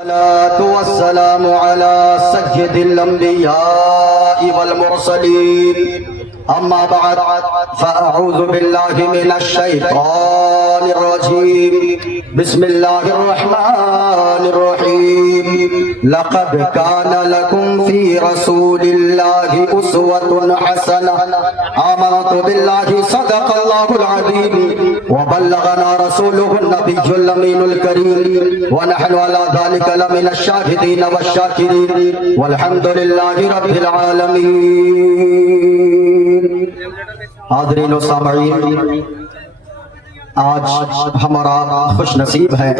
الصلاة والسلام على سيد الأنبياء والمرسلين أما بعد فأعوذ بالله من الشيطان الرجيم بسم الله الرحمن الرحيم لقد كان لكم في رسول الله أسوة حسنة آمنت بالله صدق الله العظيم وبلغنا رسوله النبي الأمين الكريم ونحن على ذلك لمن الشاهدين والشاكرين والحمد لله رب العالمين. حاضرین و سامعین، آج ہمارا خوش نصیب ہے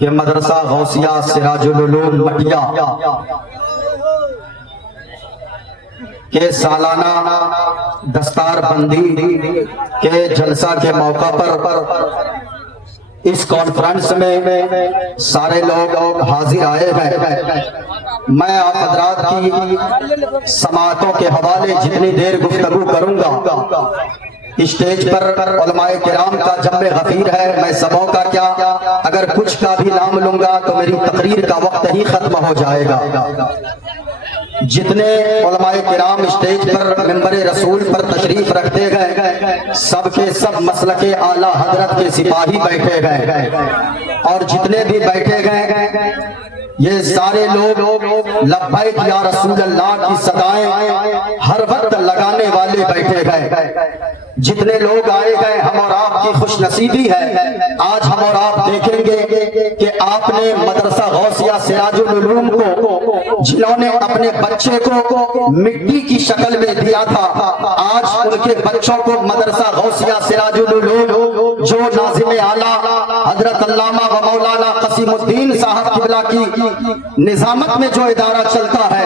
کہ مدرسہ غوثیہ سراج العلوم مٹیا کے سالانہ دستار بندی کے جلسہ کے موقع پر اس کانفرنس میں سارے لوگ حاضر آئے ہیں. میں آپ حضرات کی سماعتوں کے حوالے جتنی دیر گفتگو کروں گا، اسٹیج پر علماء کرام کا جنب غفیر ہے، میں سبوں کا کیا اگر کچھ کا بھی نام لوں گا تو میری تقریر کا وقت ہی ختم ہو جائے گا. جتنے علماء کرام اسٹیج پر منبر رسول پر تشریف رکھتے گئے، سب کے سب مسلک اعلیٰ حضرت کے سپاہی بیٹھے گئے، اور جتنے بھی بیٹھے گئے یہ سارے لوگ لبیک یا رسول اللہ کی صدائیں ہر وقت لگانے والے بیٹھے گئے. جتنے لوگ آئے گئے ہم اور آپ کی خوش نصیبی ہے، آج ہم اور آپ دیکھیں گے کہ آپ نے مدرسہ غوثیہ سراج العلوم کو، جنہوں نے اپنے بچے کو مٹی کی شکل میں دیا تھا، آج ان کے بچوں کو مدرسہ غوثیہ سراج العلوم جو ناظم اعلیٰ حضرت علامہ و مولانا قسیم الدین صاحب قبلہ کی نظامت میں جو ادارہ چلتا ہے،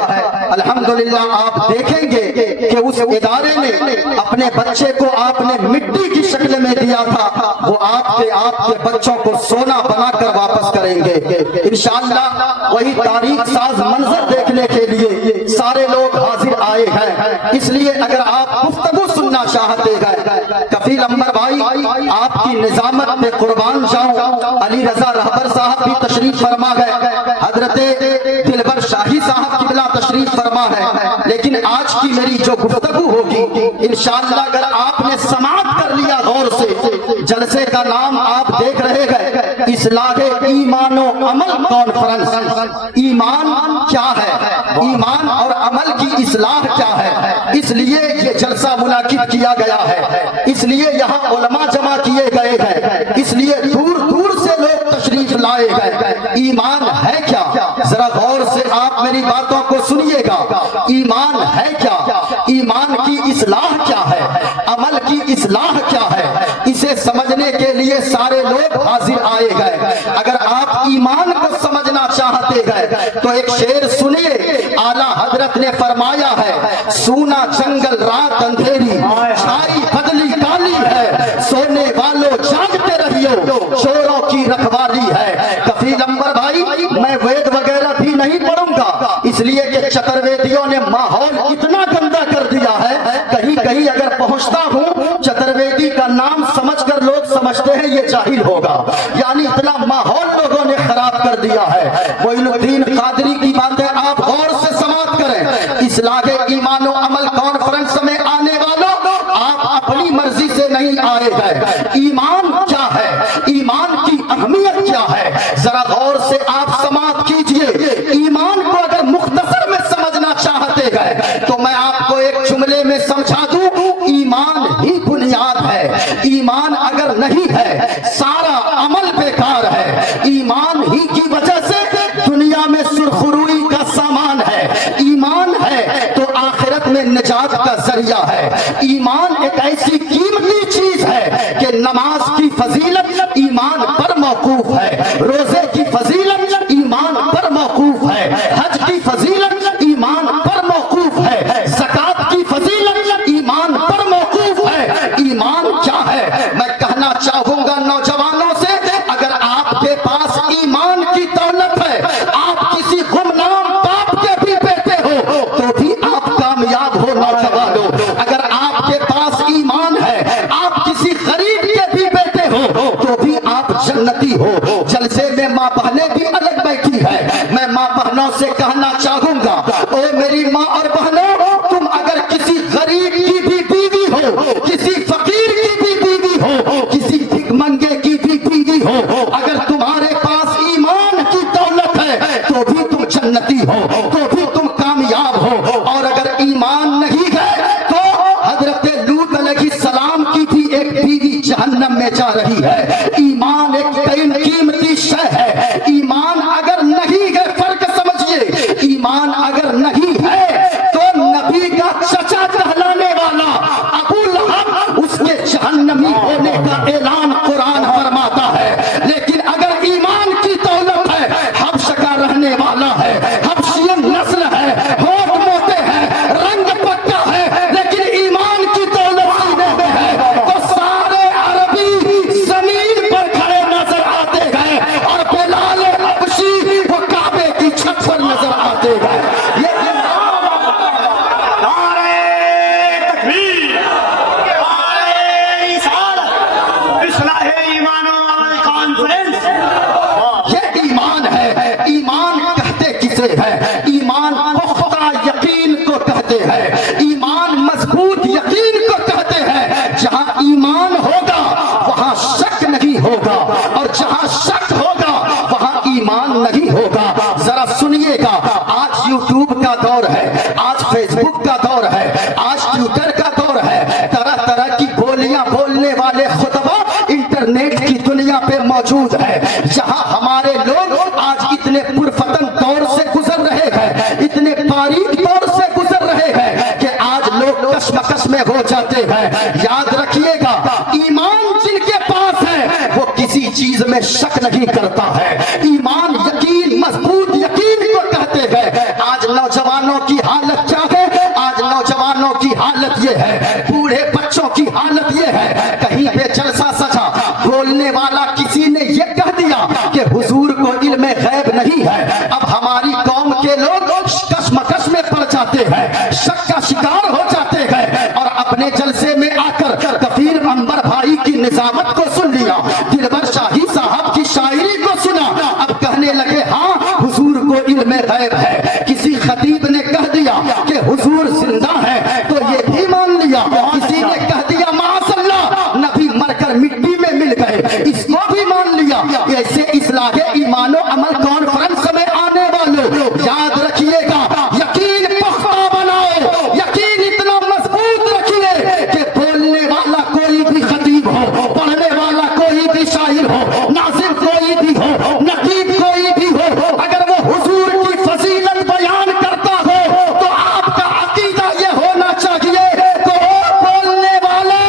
الحمدللہ آپ دیکھیں گے کہ اس ادارے نے اپنے بچے کو آپ نے مٹی کی شکل میں دیا تھا، وہ آپ کے بچوں کو سونا بنا کر واپس کریں گے انشاءاللہ. وہی تاریخ ساز منظر دیکھنے کے لیے سارے لوگ حاضر آئے ہیں. اس لیے اگر آپ گفتگو سننا چاہتے گئے، کفیل انور بھائی آپ کی نظامت میں قربان جاؤں، علی رضا رہبر صاحب بھی تشریف فرما گئے، حضرت دلبر شاہی صاحب قبلہ تشریف فرما ہے. لیکن آج کی میری جو گفتگو ہوگی انشاءاللہ اگر آپ نے سماعت کر لیا غور سے، جلسے کا نام آپ دیکھ رہے گئے، اصلاح ایمان و عمل کانفرنس. ایمان کیا ہے، ایمان اور عمل کی اصلاح کیا ہے، اس لیے یہ جلسہ منعقد کیا گیا ہے، اس لیے یہاں علماء جمع کیے گئے ہیں، اس لیے دور دور سے لوگ تشریف لائے گئے. ایمان ہے کیا؟ ذرا غور سے آپ میری باتوں کو سنیے گا. ایمان ہے کیا؟ ایمان کی اصلاح کیا ہے، عمل کی اصلاح کیا ہے، اسے سمجھنے کے لیے سارے لوگ حاضر آئے گئے. اگر آپ ایمان کو سمجھنا چاہتے گئے تو ایک شعر سنیے. اعلیٰ حضرت نے فرمایا ہے، سونا جنگل رات اندھیری، چھائی بدلی کالی ہے، سونے والوں جاگتے رہیو، چوروں کی رکھوالی ہے. کفیل انور بھائی میں وید وغیرہ بھی نہیں پڑھوں گا، اس لیے کہ چترویدیوں نے ماحول اتنا گندا کر دیا ہے، کہیں کہیں اگر پہنچتا ہوں چترویدی کا نام سمجھ کر لوگ سمجھتے ہیں یہ جاہل ہوگا، یعنی اتنا ماحول لوگوں نے خراب کر دیا ہے. معین الدین قادری کی باتیں آپ غور سے سماعت کریں. اصلاح ایمان و عمل کانفرنس میں آنے والوں، آپ اپنی مرضی سے نہیں آئے گئے. ایمان کیا ہے، ایمان کی اہمیت کیا ہے، ذرا غور سے آپ سماعت کیجئے. ایمان کو اگر مختصر میں سمجھنا چاہتے گئے تو میں آپ کو ایک جملے میں سمجھا دوں، ایمان ہی بنیاد ہے. ایمان اگر نہیں ہے سارا عمل بیکار ہے. ایمان ہی کی وجہ سے دنیا میں سرخروئی کا سامان ہے. ایمان ہے تو آخرت میں نجات کا ذریعہ ہے. ایمان ایک ایسی قیمتی چیز ہے کہ نماز کی فضیلت ایمان پر موقوف ہے، روزے کی فضیلت ایمان پر موقوف ہے، حج کی فضیلت ایمان پر موقوف ہے، زکوٰۃ کی فضیلت ایمان پر موقوف ہے. ایمان کیا ہے میں کہنا چاہوں گا، बहनों से कहना चाहूंगा, ओ मेरी माँ और बहनों, तुम अगर किसी गरीब की भी बीवी हो, किसी फकीर की भी बीवी हो, किसी भिखमंगे की भी बीवी हो, अगर तुम्हारे पास ईमान की दौलत है तो भी तुम जन्नती हो, तो भी तुम कामयाब हो। और अगर ईमान नहीं है तो हजरत लूत अलैहिस्सलाम की भी एक बीवी जहन्नम में जा रही है। ईमान एक कीमती शय है। ईमान अगर नहीं है, फर्क समझिए, ईमान अगर नहीं है तो नबी का चचा कहलाने वाला अबू लहब उसके जहन्नमी होने का ऐलान कुरान फरमाता है। लेकिन अगर ईमान की दौलत है, हब्श का रहने वाला है, हब्शियन नस्ल है, होठ मोटे हैं, रंग पक्का है, लेकिन ईमान की दौलत सीने में है, तो सारे अरबी जमीन पर खड़े नजर आते गए और बिलाल हबशी वो काबे की छत पर नजर आते गए। ये ईमान है। ईमान कहते किसे है? ईमान पुख्ता यकीन को कहते हैं, ईमान मजबूत यकीन को कहते हैं। जहां ईमान होगा वहां शक नहीं होगा, और जहां शक होगा वहां ईमान नहीं होगा। जरा सुनिएगा, आज यूट्यूब का दौर है, आज फेसबुक का दौर है, आज ट्विटर का दौर है, तरह तरह की बोलियां बोलने वाले खुतबा इंटरनेट की दुनिया पे मौजूद है। जहां हमारे लोग आज इतने पुरफतन दौर से गुजर रहे हैं, इतने बारीक दौर से गुजर रहे हैं कि आज लोग कशमकश में हो जाते हैं। याद रखिएगा, ईमान जिनके पास है वो किसी चीज में शक नहीं करता है। ईमान यकीन, मजबूत यकीन को कहते हैं। आज नौजवानों की हालत क्या है? आज नौजवानों की हालत ये है, बूढ़े बच्चों की हालत ये है, कहीं पे जलसा सजा, बोलने वाला किसी ने ये कह दिया कि हुजूर को इल्म गैब नहीं है। अब हमारी कौम के लोग कशमकश में पड़ जाते हैं, शक का शिकार हो जाते हैं, और अपने जलसे में आकर कफीर अंबर भाई की निजामत को सुन लिया, दिलबर शाही साहब की शायरी को सुना, अब कहने लगे हाँ हुजूर को इल्म गैब है। किसी खतीब ने कह दिया कि हुजूर जिंदा है तो ये भी मान लिया। किसी ने कह दिया माशअल्लाह नबी मरकर मिट्टी में मिल गए, इसको भी मान लिया। ऐसे इस्लाहे ईमानो अमल कॉन्फ्रेंस में आने वालों, याद रखिएगा, यकीन पुख्ता बनाओ, यकीन इतना मजबूत रखिए कि बोलने वाला कोई भी खतीब हो, पढ़ने वाला कोई भी शायर हो, नाज़िम कोई भी हो, नकीब कोई भी हो, अगर वो हुजूर की फजीलत बयान करता हो तो आपका अकीदा ये होना चाहिए तो बोलने वाले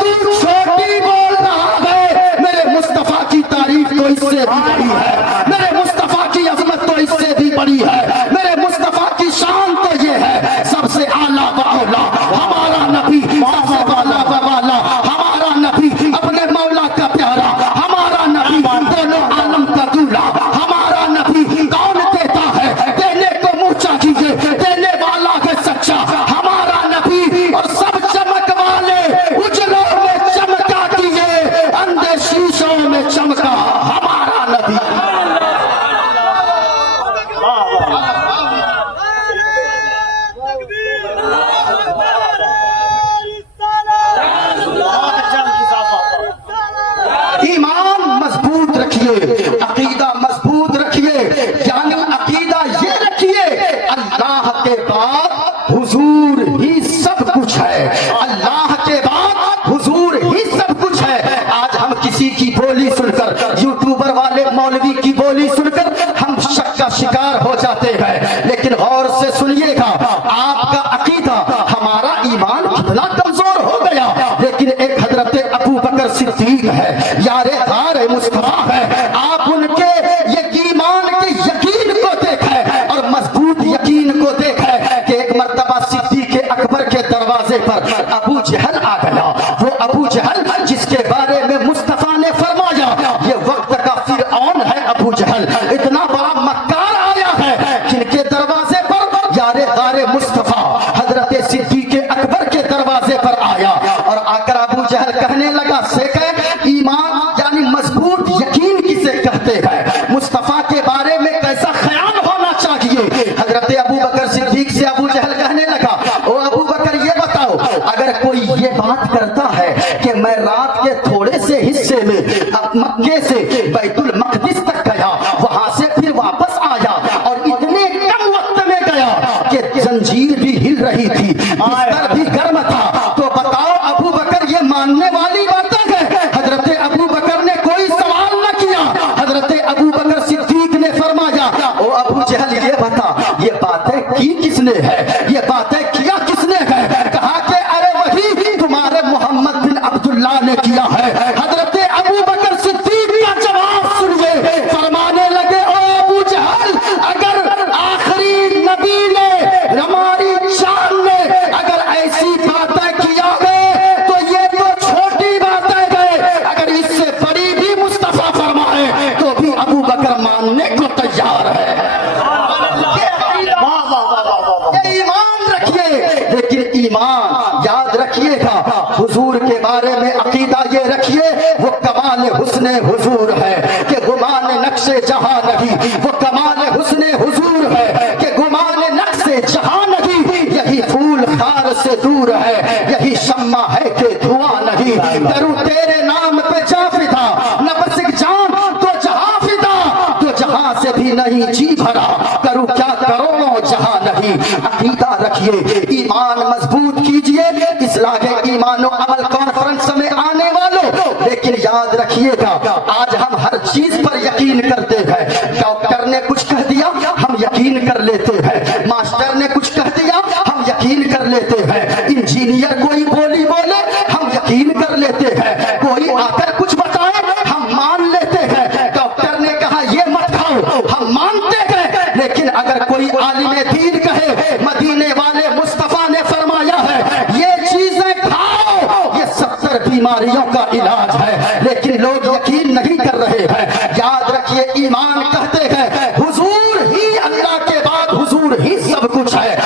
तू छोटी बोल रहा है, मेरे मुस्तफा की तारीफ तो इससे भी बड़ी है, मेरे मुस्तफा की अजमत तो इससे भी बड़ी है, मेरे मुस्तफा की शान तो ये है, सबसे आला बाला हमारा नबी, सबसे वाला वाला हमारा नबी, अपने मौला का प्यारा हमारा नबी, दोनों आलम का दूल्हा हमारा नबी। कौन देता है? देने को मुंह चाहिए, देने वाला है सच्चा हमारा नबी। और सब चमक वाले उजलों में चमका दिए, अंधे शीशों में चमका हमारा नबी। ईमान मजबूत रखिए, अकीदा मजबूत रखिए, यानी अकीदा ये रखिए अल्लाह के बाद हुजूर ही सब कुछ है, अल्लाह के बाद हुजूर ही सब कुछ है। आज हम किसी की बोली सुनकर, यूट्यूबर वाले मौलवी की बोली सुनकर हम शक का शिकार हो जाते हैं। लेकिन गौर से सुनिएगा, आपका अकीदा, हमारा ईमान कितना कमजोर हो गया। लेकिन एक हजरत अबू बकर सिद्दीक है, यारे दारे मुस्तफा है, आप उनके ये ईमान के यकीन को देखें और मजबूत यकीन को देखें कि एक मर्तबा सिद्दीक अकबर के दरवाजे पर अबू जहल आ गया। वो अबू जहल जिसके बारे में मुस्तफा ने फरमाया ये वक्त का फिरऔन है, अबू जहल इतना बड़ा मक्कार आया है, जिनके दरवाजे पर यारे दारे मुस्तफा हजरत सिद्दीक अकबर के दरवाजे पर आया और आकर अबू जहल कहने लगा, से ईमान यानी से अबू जहल कहने लगा, ओ अबू बकर ये बताओ, अगर कोई ये बात करता है कि मैं रात के थोड़े से हिस्से में मक्के से बैतुल मक़दिस तक गया, वहां से फिर वापस आया और इतने कम वक्त में गया कि जंजीर भी हिल रही थी, बिस्तर भी गर्म था, तो बताओ अबू बकर ये मानने वाली बातें हैं? हजरत अबू बकर ने कोई सवाल न किया। हजरत अबू बकर सिद्दीक ने फरमाया, ओ अबू जहल ये बता, ये बातें की किसने है, ये बातें किया किसने है? कहा कि अरे वही तुम्हारे मोहम्मद बिन अब्दुल्लाह ने किया है। हजरत अबू बकर सिद्दीक का जवाब सुनिए, फरमाने लगे, ओ अबू जहल, अगर आखिरी नबी ने, हमारी जान ने अगर ऐसी बातें किया है तो ये तो छोटी बातें गए, अगर इससे बड़ी भी मुस्तफा फरमाए तो भी अबू बकर मानने को तैयार है। ये ईमान रखिए, लेकिन ईमान याद रखिएगा, हुजूर के बारे में अकीदा ये रखिए, वो कमाल हुस्ने हुजूर है कि गुमान नक्शे जहां नहीं, वो कमाल हुस्ने हुजूर है कि गुमान नक्शे जहां नहीं, यही फूल खार से दूर है, यही शम्मा है कि धुआं नहीं, करूं तेरे नाम पे जा फिदा, न बस एक जान तो जहां फिदा, तो जहां से भी नहीं जी भरा, करूं क्या करोड़ों जहां नहीं। अकीदा रखिए, ईमान मजबूत कीजिए, इस्लाह ईमान और अमल कॉन्फ्रेंस में आने वालों, लेकिन याद रखिएगा, आज हम हर चीज पर यकीन करते हैं। डॉक्टर ने कुछ कह दिया हम यकीन कर लेते हैं, मास्टर ने कुछ कह दिया हम यकीन कर लेते हैं, इंजीनियर कोई बोली बोले हम यकीन कर लेते हैं, कोई आकर कुछ बताए हम मान लेते हैं, डॉक्टर ने कहा ये मत खाओ हम मानते हैं, लेकिन अगर कोई आलिम दीन कहे मदीने वाले मुस्तफा ने फरमाया है ये चीजें खाओ, ये 70 बीमारियों का इलाज है, लेकिन लोग यकीन नहीं कर रहे हैं। याद रखिए, ईमान कहते हैं हुजूर ही अल्लाह के बाद हुजूर ही सब कुछ है।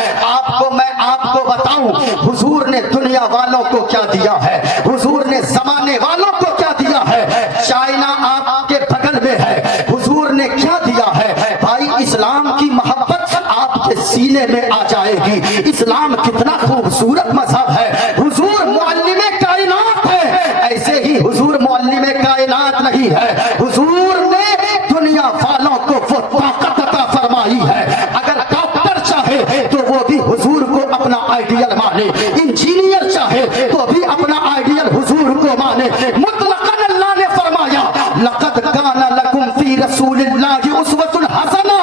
आपको बताऊं हुजूर ने दुनिया वालों को क्या दिया है, हुजूर ने जमाने वालों को क्या दिया है। चाइना आपके बगल में है, हुजूर ने क्या दिया है भाई, इस्लाम की मोहब्बत आपके सीने में आ जाएगी। इस्लाम कितना खूबसूरत मजहब है, हुजूर मुअल्लिमे कायनात है, ऐसे ही हुजूर मुअल्लिमे कायनात नहीं है, हुजूर ने दुनिया वालों को वो ताकत अता फरमाई है। अगर डॉक्टर चाहे तो वो भी हुजूर को अपना आइडियल माने, इंजीनियर चाहे तो भी अपना आइडियल हुजूर को माने। मुतलकन अल्लाह ने फरमाया, लक़द काना लकुम फी रसूलिल्लाहि उस्वतुन हसना,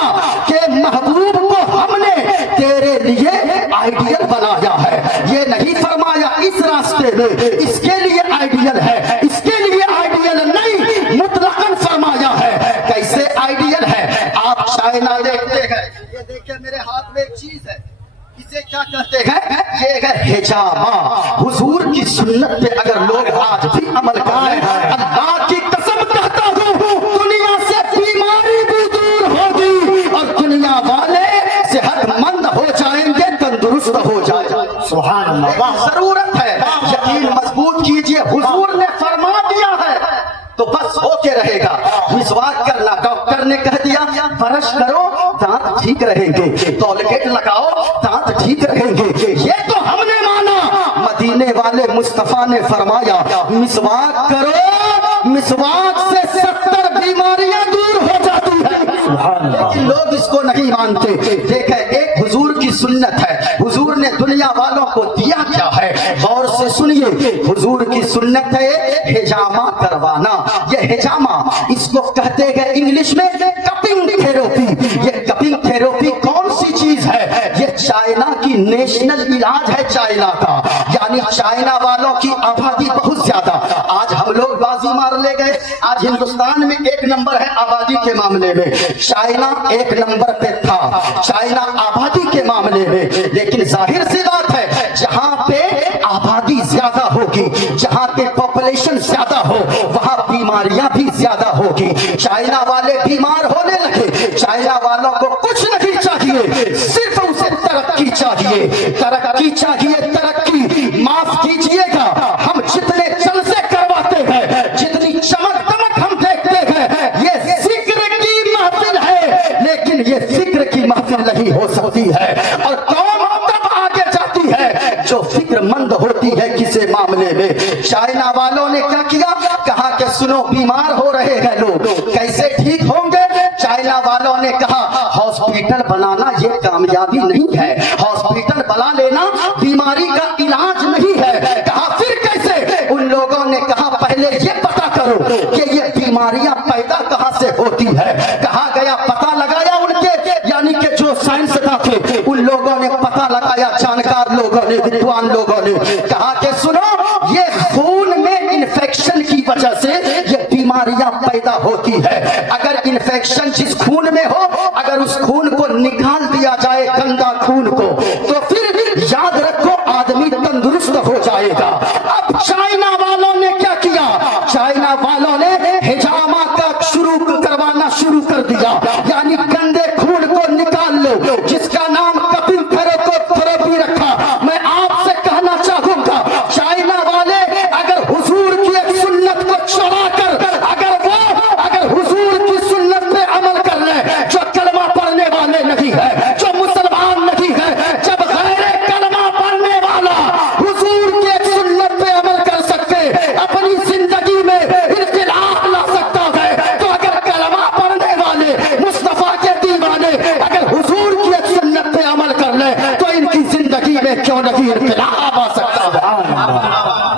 के महबूब को हमने तेरे लिए आइडियल बनाया है। ये नहीं फरमाया इस रास्ते में इसके लिए आइडियल है, इसके लिए आइडियल नहीं, मुतलकन फरमाया है। कैसे आइडियल है? आप चाइना देखते हैं, ये देखिए मेरे हाथ में एक चीज है, इसे क्या कहते हैं? ये है हिजामा। हुजूर की सुन्नत पे अगर लोग आज भी अमल कर रहे हैं, अल्लाह की कसम कहता हूँ दुनिया से बीमारी भी दूर होगी और दुनिया वाले सेहतमंद हो जाएंगे, तंदुरुस्त हो जाएंगे। सुभान अल्लाह। जरूरत है यकीन मजबूत कीजिए, हुजूर ने फरमा दिया है तो बस होके रहेगा। मिसवाक करना, डॉक्टर ने कह दिया ब्रश करो दांत ठीक रहेंगे, टॉयलेट लगाओ दांत ठीक रहेंगे, ये तो हमने माना। मदीने वाले मुस्तफा ने फरमाया मिसवाक करो, मिसवाक से 70 बीमारियां दूर हो जाती है। लेकिन लोग इसको नहीं मानते। देखें, एक हुजूर की सुन्नत है, हुजूर ने दुनिया वालों को दिया क्या है, गौर से सुनिए। हुजूर की सुन्नत है हिजामा करवाना। ये हिजामा इसको कहते हैं इंग्लिश में कपिंग थेरेपी। ये कपिंग थेरेपी कौन सी चीज है? ये चाइना की नेशनल इलाज है, चाइना का। यानी चाइना वालों की आबादी बहुत ज्यादा। आज हम लोग बाजी मार ले गए, आज हिंदुस्तान में 1 नंबर है आबादी के मामले में, चाइना 1 नंबर पे था, चाइना आबादी के मामले में। लेकिन जाहिर सी बात है जहां पे आबादी ज्यादा होगी, जहां पे पॉपुलेशन ज्यादा हो, वहां बीमारियां भी ज्यादा होगी। चाइना वाले बीमार होने लगे। चाइना वालों को कुछ नहीं चाहिए, सिर्फ उसे तरक्की चाहिए, तरक्की चाहिए, तरक्की। माफ कीजिएगा, हम जितने जलसे करवाते हैं, जितनी चमक दमक हम देखते हैं, ये जिक्र की महफिल है, लेकिन ये फिक्र की महफिल नहीं हो सकती है। और कौन चाइना वालों ने क्या किया, कहा कि सुनो बीमार हो रहे हैं लोग, कैसे ठीक होंगे। चाइना वालों ने कहा हॉस्पिटल बनाना ये कामयाबी नहीं है, हॉस्पिटल बना लेना बीमारी का इलाज नहीं है। कहा फिर कैसे। उन लोगों ने कहा पहले ये पता करो कि ये बीमारियां पैदा कहां से होती है। कहा गया पता लगाया उनके यानी कि जो साइंसदान थे उन लोगों ने पता लगाया, जानकार लोगों ने, विद्वान लोगों ने कहा कि सुनो ये खून में इन्फेक्शन की वजह से ये बीमारियां पैदा होती है। अगर इन्फेक्शन जिस खून में हो, अगर उस खून को निकाल दिया जाए, गंदा खून को, तो फिर याद रखो आदमी तंदुरुस्त हो जाएगा। अब चाइना वालों ने क्या किया, चाइना वालों ने हिजामा का करवाना शुरू कर दिया, यानी गंदे खून को निकाल लो, जिसका नाम कपिल थेरेपी रखा। मैं आपसे कहना चाहूंगा चाइना वाले अगर हुजूर की एक सुन्नत को चढ़ाकर अगर हुजूर की सुन्नत पे अमल कर ले, जो कलमा पढ़ने वाले नहीं है, जो मुसलमान नहीं है, जब गैर कलमा पढ़ने वाला हुजूर की एक सुन्नत पे अमल कर सकते, अपनी जिंदगी में इख्तिलाफ ला सकता है, तो अगर कलमा पढ़ने वाले मुस्तफा के दीवाने अगर हुजूर की एक सुन्नत पे अमल कर ले, तो इनकी जिंदगी में क्यों नहीं इख्तिलाफ आ सकता है।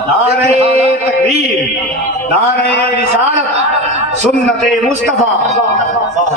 नारे तकबीर, नारे रिसालत, सुन्नते मुस्तफा।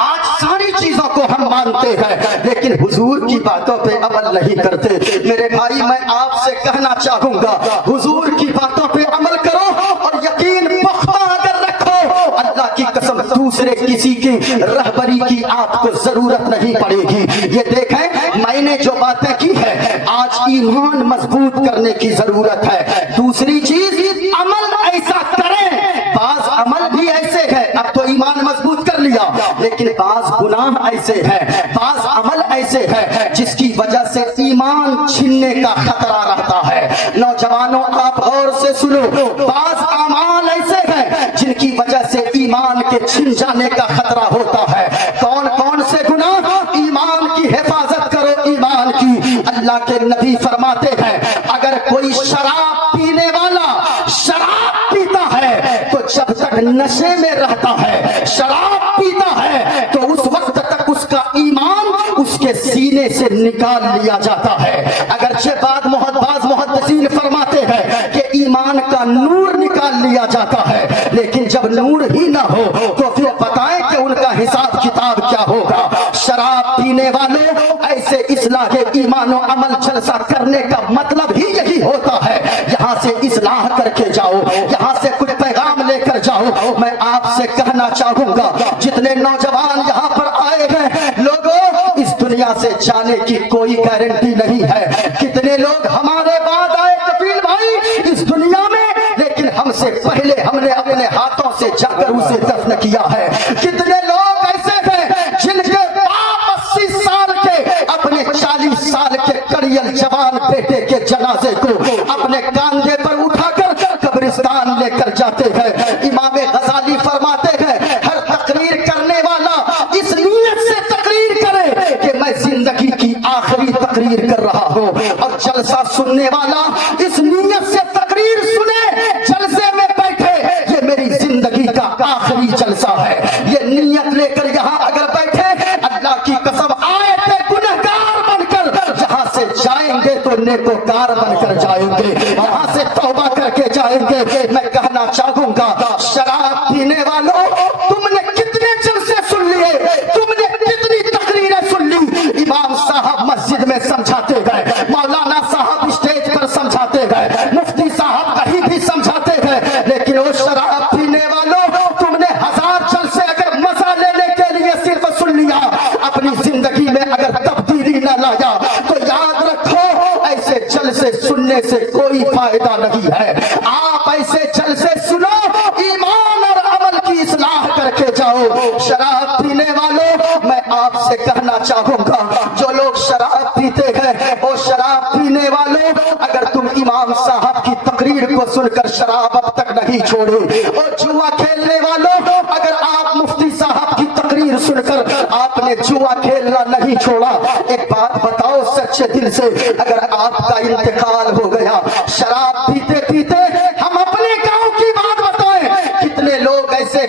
आज सारी चीजों को हम मानते हैं लेकिन हुजूर की बातों पे अमल नहीं करते। मेरे भाई मैं आपसे कहना चाहूंगा हुजूर की बातों पे अमल करो और यकीन पुख्ता अगर रखो, अल्लाह की कसम दूसरे किसी की रहबरी की आपको जरूरत नहीं पड़ेगी। ये देखें मैंने जो बातें की है, आज ईमान मजबूत करने की जरूरत है। दूसरी चीज अमल ऐसा करें, बाज अमल भी ऐसे है, अब तो ईमान मजबूत कर लिया, लेकिन बाज गुनाह ऐसे है, बाज अमल ऐसे है जिसकी वजह से ईमान छिनने का खतरा रहता है। नौजवानों आप गौर से सुनो, बाज अमाल ऐसे है जिनकी वजह से ईमान के छिन जाने का खतरा होता है। कौन कौन से गुनाह, ईमान की हिफाजत करो, ईमान की। अल्लाह के नबी फरमाते हैं अगर कोई शराब पीने वाला शराब पीता है तो जब तक नशे में रहता है, शराब पीता है तो उस वक्त तक उसका ईमान उसके सीने से निकाल लिया जाता है। अगरचे बाज मुहद्दिसीन फरमाते हैं कि ईमान का नूर निकाल लिया जाता है, लेकिन जब नूर ही ना हो तो फिर बताएं कि उनका हिसाब किताब क्या होगा। शराब पीने वाले ऐसे इस्लाह ईमान और अमल जलसा करने का मतलब ही यही होता है, यहाँ से इस्लाह करके जाओ, यहाँ से कुछ पैगाम लेकर जाओ। मैं आपसे कहना चाहूंगा जितने नौजवान यहाँ पर आए हैं, लोगों इस दुनिया से जाने की कोई गारंटी नहीं है। कितने लोग हमारे बाद आए कपिल भाई इस दुनिया में, लेकिन हमसे पहले हमने अपने हाथों से जाकर उसे दफन किया है। कितने लोग ऐसे हैं जिनके बाप 80 साल के अपने 40 साल के कड़ियल जवान बेटे के जनाजे को अपने कांधे पर उठाकर कब्रिस्तान लेकर जाते हैं। इमाम गजाली फरमाते हैं हर तकरीर करने वाला इस नीयत से तकरीर करे कि मैं जिंदगी की आखिरी तकरीर कर रहा हूँ, और जलसा सुनने वाला इस नीयत से तकरीर सुने, जलसे में बैठे ये मेरी जिंदगी का आखिरी जलसा है। ये नीयत लेकर यहाँ अगर बैठे, अल्लाह की कसम आए थे गुनहगार बनकर जहाँ से जाएंगे तो नेकोकार बनकर जाएंगे, यहाँ से तौबा करके जाएंगे। मैं कहना चाहूंगा शराब पीने वालों, तुमने कितने जलसे सुन लिए, तुमने कितनी तकरीरें सुन ली। इमाम साहब मस्जिद में समझाते गए, मौलाना साहब स्टेज पर समझाते गए, मुफ्ती साहब कहीं भी समझाते गए, लेकिन वो शराब पीने वालों तुमने 1000 जलसे अगर मजा लेने के लिए सिर्फ सुन लिया, अपनी जिंदगी में अगर तब्दीली न लाया तो याद रखो ऐसे जलसे सुनने से कोई फायदा नहीं है। आप ऐसे जलसे सुनो, ईमान और अमल की इस्लाह करके जाओ। शराब पीने वालों मैं आपसे कहना चाहूंगा जो लोग शराब पीते हैं, वो शराब पीने वालों अगर तुम इमाम साहब की तकरीर को सुनकर शराब अब तक नहीं छोड़े, और जुआ खेलने वालों अगर आप मुफ्ती साहब की तकरीर सुनकर आपने जुआ खेलना नहीं छोड़ा, एक बात बताओ सच्चे दिल से, अगर आपका इंतकाल हो गया शराब पीते पीते, हम अपने गांव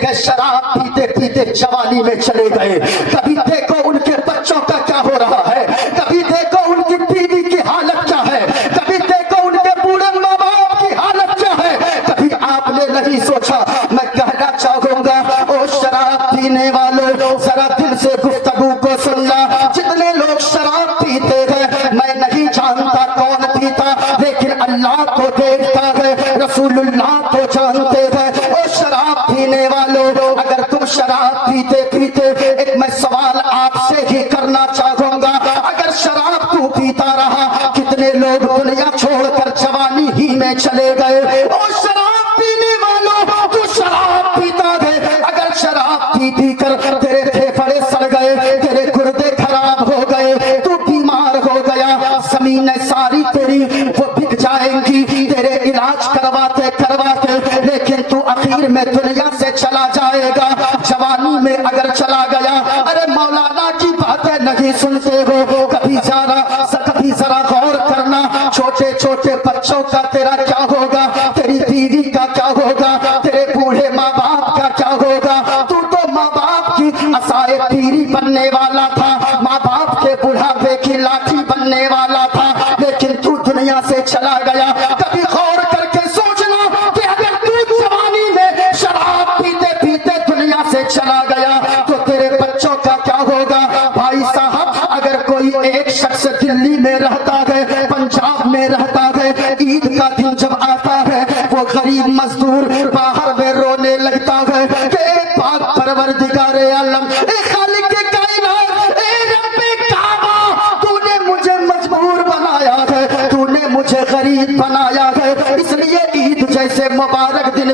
کہ شراب پیتے پیتے جوانی میں چلے گئے. کبھی دیکھو ان کے بچوں کا کیا ہو رہا ہے, کبھی دیکھو ان کی بیوی کی حالت کیا ہے, کبھی دیکھو ان کے بوڑھے ماں باپ کی حالت کیا ہے. کبھی آپ نے نہیں سوچا. میں کہنا چاہوں گا او شراب پینے والوں, ذرا دل سے گفتگو کو سننا. جتنے لوگ شراب پیتے ہیں میں نہیں جانتا کون پیتا, لیکن اللہ کو دیکھتا ہے, رسول اللہ کو جانتے ہیں. او شراب پینے والوں, اگر تم شراب پیتے پیتے, ایک میں سوال آپ سے ہی کرنا چاہوں گا, اگر شراب تو پیتا رہا, کتنے لوگ دنیا چھوڑ کر جوانی ہی میں چلے گئے. او شراب پینے والوں, تو شراب پیتا ہے, اگر شراب پی پی کر تیرے پھیپھڑے سڑ گئے, تیرے گردے خراب ہو گئے, تو بیمار ہو گیا, زمینیں ساری تیری وہ بک جائیں گی تیرے علاج کرواتے کرواتے, لیکن تو اخیر میں دنیا سے چلا جائے گا. جوانی میں اگر چلا گیا, ارے مولانا کی باتیں نہیں سنتے ہو, کبھی ذرا غور کرنا, چھوٹے چھوٹے بچوں کا تیرا کیا ہوگا, تیری بیوی کا کیا ہوگا, تیرے بوڑھے ماں باپ کا کیا ہوگا. تو ماں باپ کی عصائے پیری بننے والا تھا, ماں باپ کے بڑھاپے کی لاٹھی بننے والا تھا, لیکن تو دنیا سے چلا گیا. کبھی غور کر کے سوچنا کہ اگر تو جوانی میں شراب پیتے پیتے دنیا سے چلا گیا تو تیرے بچوں کا کیا ہوگا. بھائی صاحب, اگر کوئی ایک شخص دلی میں رہتا ہے, پنجاب میں رہتا ہے, عید کا دن جب آتا ہے وہ غریب مزدور باہر میں رونے لگتا ہے کہ اے پاک پروردگار عالم, اے خالق کائنات, اے رب کعبہ, تو نے مجھے مجبور بنایا ہے, تو نے مجھے غریب بنایا ہے, اس لیے عید جیسے مبارک دن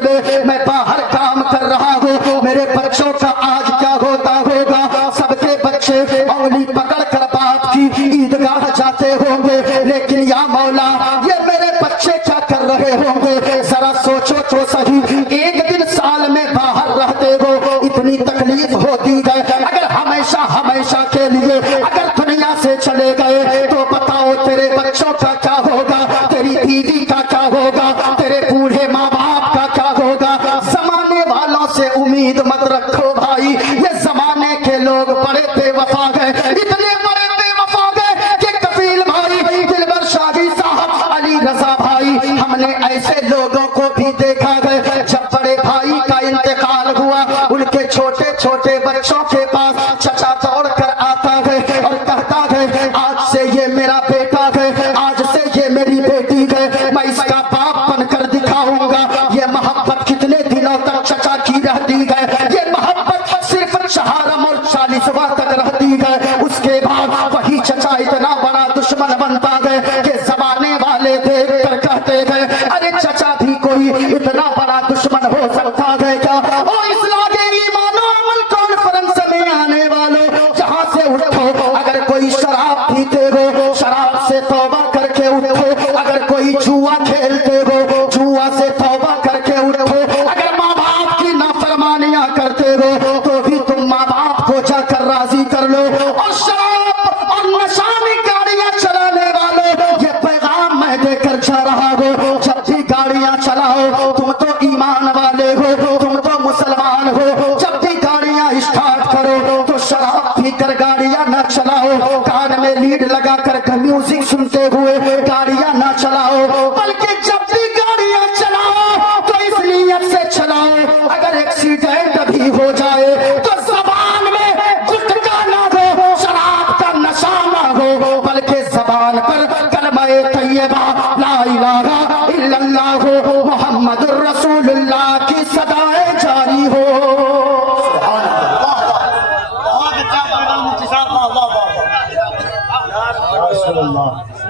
میں باہر کام کر رہا ہوں. میرے بچوں کا آج کیا ہوتا ہوگا, سب کے بچے انگلی پکڑ کر باپ کی عیدگاہ جاتے ہوں گے, لیکن یا مولا یہ میرے بچے کیا کر رہے ہوں گے. ذرا سوچو تو صحیح, ایک دن سال میں باہر رہتے ہو, اتنی تکلیف ہوتی ہے, اگر ہمیشہ کے لیے اگر دنیا سے چلے گئے تو بتاؤ تیرے بچوں کا کیا ہوگا, تیری بیوی کا کیا ہوگا, تیرے بوڑھے ماں باپ کا کیا ہوگا. زمانے والوں سے امید مت رکھو بھائی, یہ زمانے کے لوگ بڑے بے وفا گئے, اتنے بڑے بے وفا گئے کہ کفیل بھائی, دلبر شاہی صاحب, علی رضا بھائی, ہم نے ایسے لوگوں کو بھی دیکھا ہے. جب بڑے بھائی کا انتقال ہوا, ان کے چھوٹے چھوٹے بچوں کے پاس چچا دوڑ کر آتا ہے اور کہتا ہے آج سے یہ میرا بیٹا ہے, آج سے یہ میری بیٹی ہے, میں اس کا باپ بن کر دکھاؤں گا. یہ محبت کتنے دنوں تک چچا کی رہتی ہے, یہ محبت صرف 4 اور 40واں تک رہتی ہے, اس کے بعد وہی چچا اتنا بڑا دشمن بنتا ہے کہ زمانے والے دیکھ کر کہتے ہیں ارے چچا بھی کوئی اتنا بڑا دشمن ہو سکتا ہے کیا. اور اصلاح ایمان و عمل کانفرنس میں آنے والوں, جہاں سے اٹھو, اگر کوئی شراب پیتے ہو شراب سے توبہ کر کے اٹھو, اگر کوئی جوا کھیلتے ہو جوا سے توبہ کر کے اٹھو, اگر ماں باپ کی نافرمانیاں کرتے ہو تو بھی تم ماں باپ کو جا کر راضی کر لو. اور شراب اور نشہ میں گاڑیاں چلانے والوں, یہ پیغام میں دے کر جا رہا ہوں, جب بھی گاڑیاں چلاؤ تم تو ایمان والے ہو, تم تو مسلمان ہو, جب بھی گاڑیاں اسٹارٹ کرو تو شراب پی کر گاڑیاں نہ چلاؤ, کان میں لیڈ لگا کر میوزک سنتے ہوئے گاڑیاں نہ چلاؤ, بلکہ جب بھی گاڑیاں چلاؤ تو اس نیت سے چلاؤ اگر ایکسیڈنٹ بھی ہو جائے تو زبان میں گٹکا نہ ہو, شراب کا نشہ نہ ہو, بلکہ زبان پر کلمہ طیبہ لا الہ الا اللہ محمد الرسول اللہ کی صدائیں جاری ہو.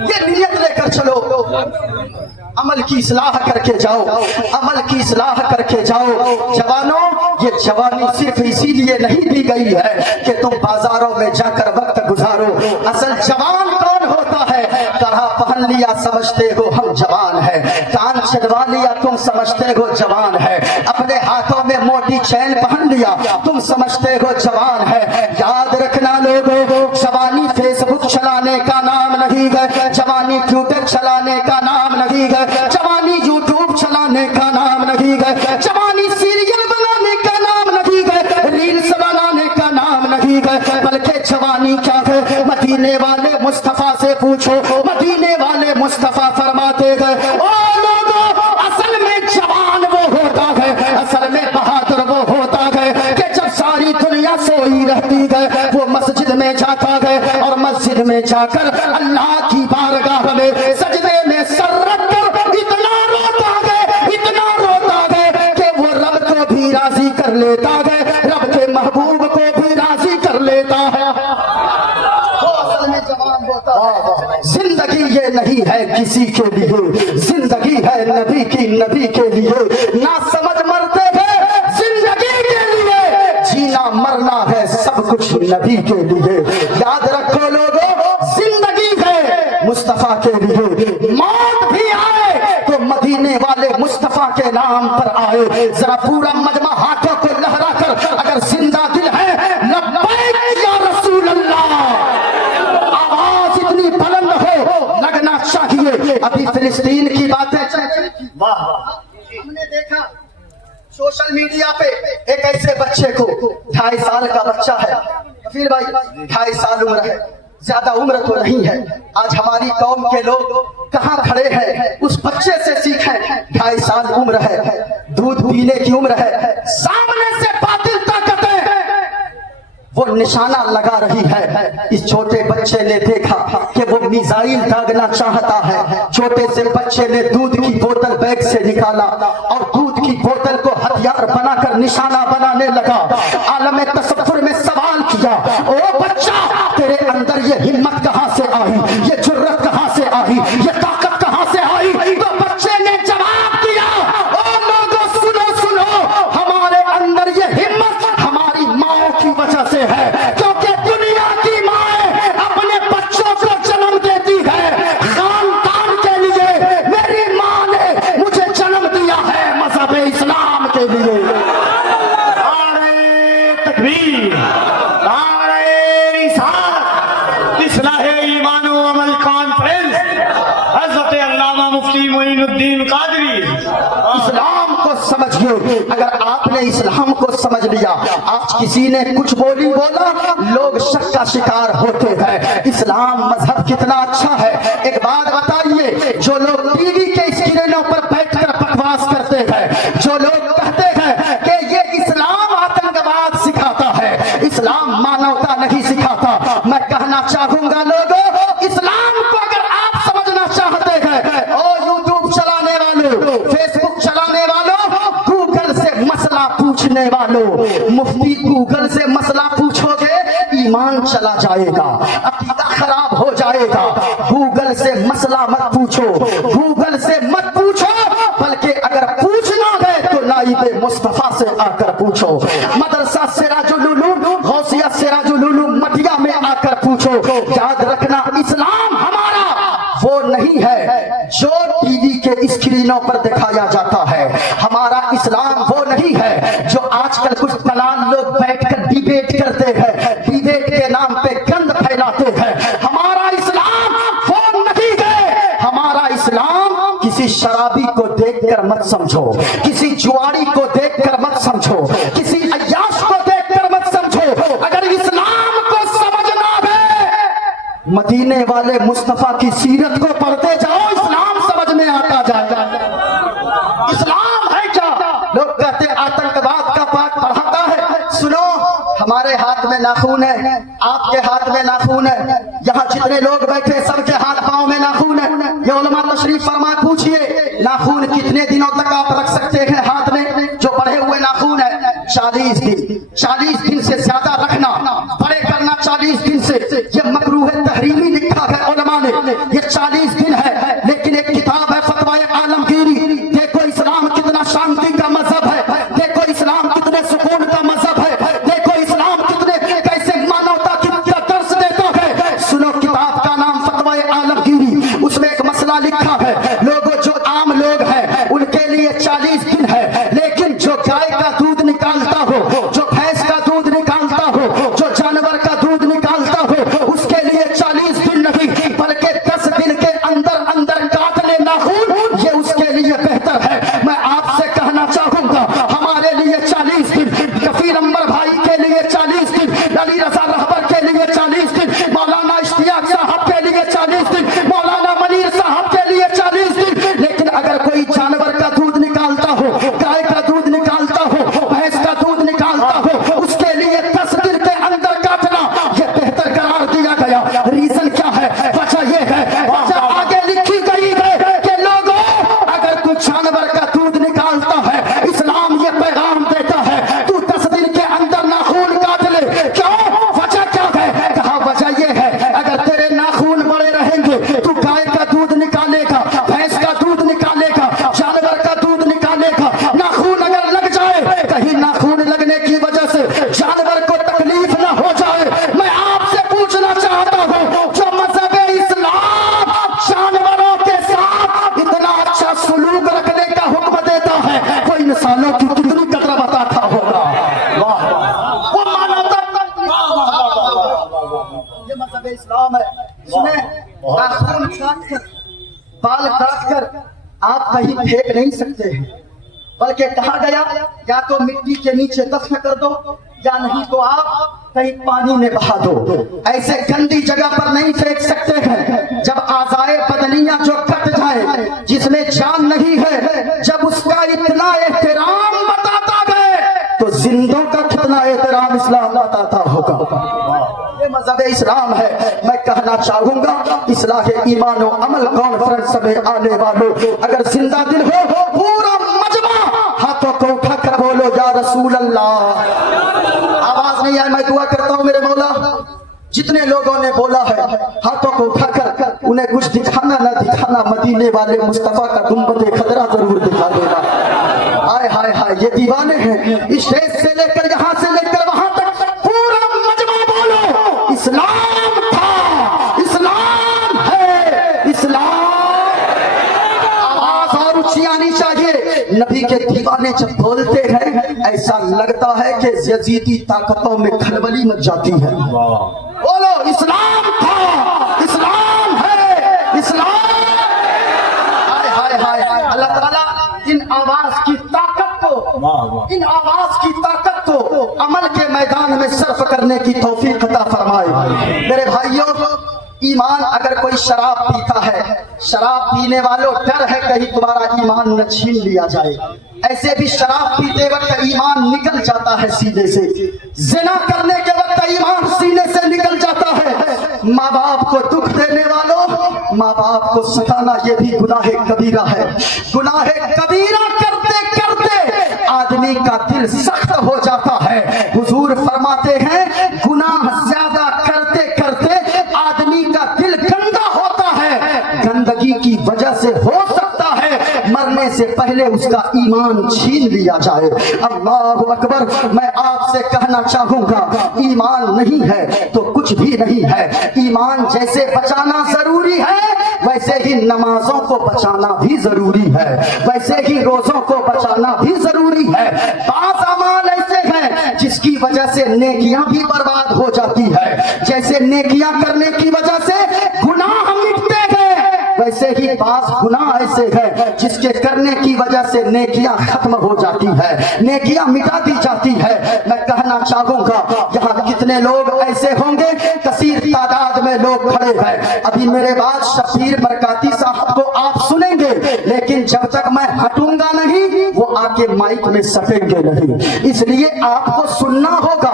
یہ نیت لے کر چلو, عمل کی اصلاح کر کے جاؤ, عمل کی اصلاح کر کے جاؤ. جوانوں, یہ جوانی صرف اسی لیے نہیں دی گئی ہے کہ تم بازاروں میں جا کر وقت گزارو. اصل جوان کون ہوتا ہے, طرح پہن لیا سمجھتے ہو ہم جوان ہیں, کان چڑوا لیا تم سمجھتے ہو جوان ہے, اپنے ہاتھوں میں موٹی چین پہن لیا تم سمجھتے ہو جوان ہے. یاد رکھنا لوگوں, جوانی فیس بک چلانے کا نام نہیں ہے, جوانی ٹویٹر چلانے کا نام نہیں ہے, جوانی یوٹیوب چلانے کا نام نہیں ہے, جوانی سیریل بنانے کا نام نہیں जवानी क्या है, मदीने वाले मुस्तफा से पूछो, मदीने वाले मुस्तफा फरमाते गए ओ लोगों, असल में जवान वो होता है, असल में बहादुर वो होता है कि जब सारी दुनिया सोई रहती है वो मस्जिद में जाता है और मस्जिद में जाकर अल्लाह की बारगाह में सजदे में सर रख कर इतना रोता है कि वो रब को भी राजी कर लेता है, रब के महबूब को भी राजी कर लेता है। वो असल में जवान होता है। जिंदगी ये नहीं है किसी के लिए, जिंदगी है नबी की, नबी के लिए। ना समझ मरते हैं जिंदगी के लिए, जीना मरना है सब कुछ नबी के लिए। याद रखो लोगों, जिंदगी है मुस्तफा के लिए, मौत भी आए तो मदीने वाले मुस्तफा के नाम पर आए। जरा पूरा मजमा हाथों को लहरा कर अगर जिंदा दिल है लब्बैक या रसूल अल्लाह, आवाज इतनी बुलंद हो लगना चाहिए। अभी फिलिस्तीन की बातें चल रही थी, हमने देखा सोशल मीडिया पे एक ऐसे बच्चे को, 2.5 साल का बच्चा है, फिर भाई 2.5 साल उम्र है, ज्यादा उम्र तो नहीं है। आज हमारी कौम के लोग कहाँ खड़े हैं, उस बच्चे से सीखें। 2.5 साल उम्र है, दूध पीने की उम्र है, सामने से बातिल ताकतें वो निशाना लगा रही है। इस छोटे बच्चे ने देखा कि वो मिसाइल दागना चाहता है। छोटे से बच्चे ने दूध की बोतल बैग से निकाला और दूध की बोतल को हथियार बनाकर निशाना बनाने लगा। आलम तसव्वुर में सवाल किया, ओ बच्चा, तेरे अंदर ये हिम्मत कहाँ से आई, ये जुर्रत कहाँ से आई, ये ताकत कहाँ से आई? तो बच्चे ने जवाब दिया, ओ लोगों सुनो सुनो, हमारे अंदर ये हिम्मत हमारी माँ की वजह से है, क्योंकि दुनिया की माँ अपने बच्चों को जन्म देती है खानदान के लिए। मेरी माँ ने मुझे जन्म दिया है मजहब इस्लाम के लिए। नारे तकबीर, नारे रिसालत, इस्लाहे ईमान व अमल कॉन्फ्रेंस, हज़रत अल्लामा मुफ्ती मोइनुद्दीन कादरी। इस्लाम को समझिए। अगर आपने इस्लाम को समझ लिया, आज किसी ने कुछ बोला, लोग शक का शिकार होते हैं। इस्लाम मजहब कितना अच्छा है। एक बात बताइए, जो लोग टीवी के स्क्रीनों पर बैठकर बकवास करते हैं, जो लोग कहते हैं कि ये इस्लाम आतंकवाद सिखाता है, इस्लाम मानवता नहीं सिखाता, मैं कहना चाहूंगा लोगों, इस्लाम को अगर आप समझना चाहते हैं, ओ यूट्यूब चलाने वालों, फेसबुक चलाने वालों, गूगल से मसला पूछने वालों, मुफ्ती गूगल से मसला पूछोगे ईमान चला जाएगा, अकीदा खराब हो जाएगा। गूगल से मसला मत पूछो, गूगल से मत पूछो, बल्कि अगर पूछना है तो नाइब मुस्तफा से आकर पूछो। मदरसा सिराजुल उलूम, गौसिया सिराजुल उलूम मटिया में आकर पूछो। याद रखना, इस्लाम हमारा वो नहीं है जो टीवी के स्क्रीनों पर दिखाया जाता है। हमारा इस्लाम वो नहीं है जो आजकल कुछ दलाल लोग बैठकर डिबेट करते हैं, डिबेट के नाम पे गंद फैलाते हैं। हमारा इस्लाम वो नहीं है। हमारा इस्लाम किसी शराबी को देखकर मत समझो, किसी जुआरी को देखकर मत समझो, किसी अय्याश को देखकर मत समझो। अगर इस्लाम को समझना है, मदीने वाले मुस्तफा की सीरत को पढ़ते जाओ, इस्लाम समझ में आता जाएगा। इस्लाम है क्या? लोग कहते आतंकवाद का पाठ पढ़ाता है। सुनो, हमारे हाथ में नाखून है, आपके हाथ में नाखून है, यहाँ जितने लोग बैठे सबके हाथ पांव में नाखून है। ये उलमा तशरीफ फरमा, पूछिए नाखून कितने दिनों तक आप रख सकते हैं हाथ में? जो बढ़े हुए नाखून है 40 दिन, 40 दिन से ज्यादा रखना, बड़े करना 40 दिन से, ये मकरूह तहरीमी लिखा है उलमा ने, ये 40 दिन है। लेकिन एक किताब है फतवा आलमगीरी, देखो इस्लाम कितना शांति का मजहब है, देखो इस्लाम कितने सुकून का मजहब है, देखो इस्लाम कितने कैसे मानवता की दर्स देता है। सुनो, किताब का नाम फतवा आलमगीरी, उसमें एक मसला लिखा है, लोगों जो आम लोग हैं उनके लिए 40 दिन है, लेकिन जो गाय का दूध निकालता हो, जो भैंस का दूध निकालता हो, जो जानवर का दूध निकालता हो, उसके लिए 40 दिन नहीं बल्कि 10 दिन के अंदर मजहब इस्लाम है। इसमें नाखून काट कर, बाल काट कर आप कहीं फेंक नहीं सकते हैं, बल्कि कहा गया या तो मिट्टी के नीचे दफन कर दो या नहीं तो आप कहीं पानी में बहा दो। ऐसे गंदी जगह पर नहीं फेंक सकते हैं। जब आज़ाए बदनिया जो कट जाए, जिसमें जान नहीं है, जब उसका इतना एहतराम बताता गए तो जिंदों का कितना एहतराम इस्लाम बताता होगा। ये मजहब इस्लाम है। मैं कहना चाहूंगा इस्लाह ईमान और अमल कॉन्फ्रेंस में आने वालों, अगर जिंदा दिल हो पूरा मजमा हाथों को उठा कर बोलो या रसूल अल्लाह। आवाज नहीं आई, मैं दुआ करता हूँ मेरे मौला, जितने लोगों ने बोला है हाथों को उठाकर उन्हें कुछ दिखाना ना दिखाना, मदीने वाले मुस्तफा का गुंबद खतरा जरूर दिखा देना। हाय हाय हाय, ये दीवाने हैं। स्टेज से लेकर यहाँ से लेकर वहां तक पूरा मजमा बोलो इस्लाम था, इस्लाम है, इस्लाम। आवाज और ऊंची आनी चाहिए। नबी के दीवाने जब बोलते हैं ऐसा लगता है कि यजीदी ताकतों में खलबली मच जाती है। बोलो इस्लाम था, इस्लाम है, इस्लाम। हाय हाय हाय, अल्लाह ताला इन आवाज की ताकत को, इन आवाज की ताकत को अमल के मैदान में सर्फ करने की तौफीक अता फरमाए। मेरे भाइयों, ईमान अगर कोई शराब पीता है, शराब पीने वालों डर है कहीं तुम्हारा ईमान न छीन लिया जाए। ऐसे भी शराब पीते वक्त ईमान निकल जाता है सीने से, जिना करने के वक्त ईमान सीने से निकल जाता है। माँ बाप को दुख देने वालों, माँ बाप को सताना ये भी गुनाह कबीरा है। गुनाह कबीरा करते करते आदमी का दिल सख्त हो जाता है। हुजूर फरमाते हैं गुनाह ज्यादा करते करते आदमी का दिल गंदा होता है। गंदगी की वजह से हो सकता है मरने से पहले उसका ईमान छीन लिया जाए। अल्लाहु अकबर। मैं आपसे कहना चाहूंगा ईमान नहीं है तो कुछ भी नहीं है। ईमान जैसे बचाना जरूरी है वैसे ही नमाजों को बचाना भी जरूरी है, वैसे ही रोजों को बचाना भी जरूरी है। बाज़ अमाल ऐसे हैं जिसकी वजह से नेकियां भी बर्बाद हो जाती है। जैसे नेकियां करने की वजह से गुनाह मिटते हैं, वैसे ही बास गुनाह ऐसे है जिसके करने की वजह से नेकियां खत्म हो जाती है, नेकियां मिटा दी जाती है। मैं कहना चाहूंगा यहाँ कितने लोग ऐसे होंगे, कसीर तादाद में लोग खड़े हैं। अभी मेरे बाद शफीर बरकाती साहब को आप सुनेंगे, लेकिन जब तक मैं हटूंगा नहीं वो आके माइक में सटेंगे नहीं। इसलिए आपको सुनना होगा।